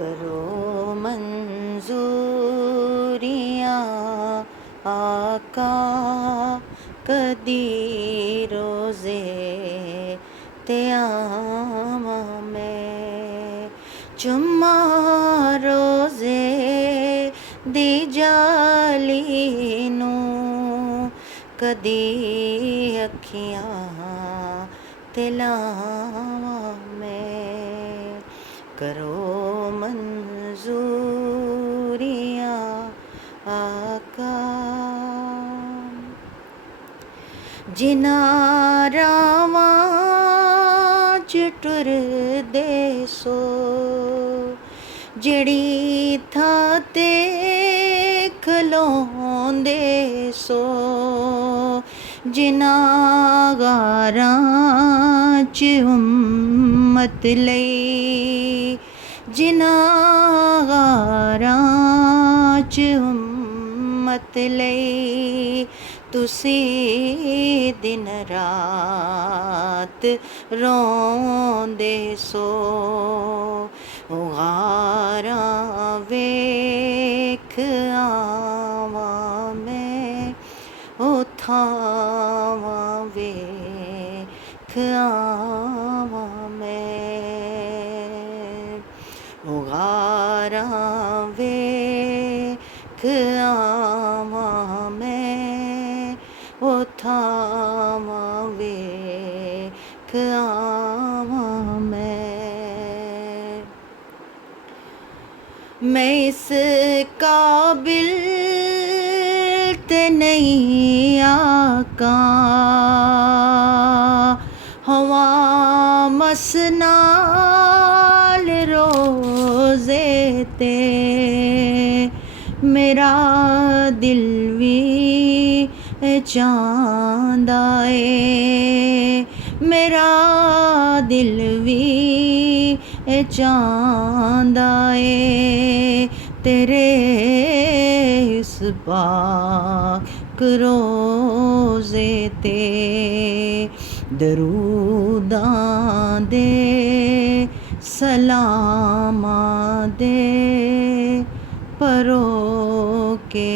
करो मंजूरियाँ आका कदी रोज़े त्यामा में चुम्मा रोज़े दी जाली नू कदी अखियाँ तिलावा में करो मंजूरियाँ आका जिन्हां रावां च टुरदे सो जिहड़ी थां ते खलोंदे सो जिन्हां गारां च उम्मत लई जिन्हां गारां च उम्मत लई तुसी दिन रात रोंदे सो गारां वेख आवां मैं थावां वेख आवां मैं गारां वेख आवां मैं थावां वेख आवां मैं इस काबिल ते नहीं आका हवा मसनाल रोज़े ते मेरा दिल भी चांदा ए मेरा दिल भी चांदा ए तेरे इस पाक रोज़े ते दरूदां दे सलामां दे परो के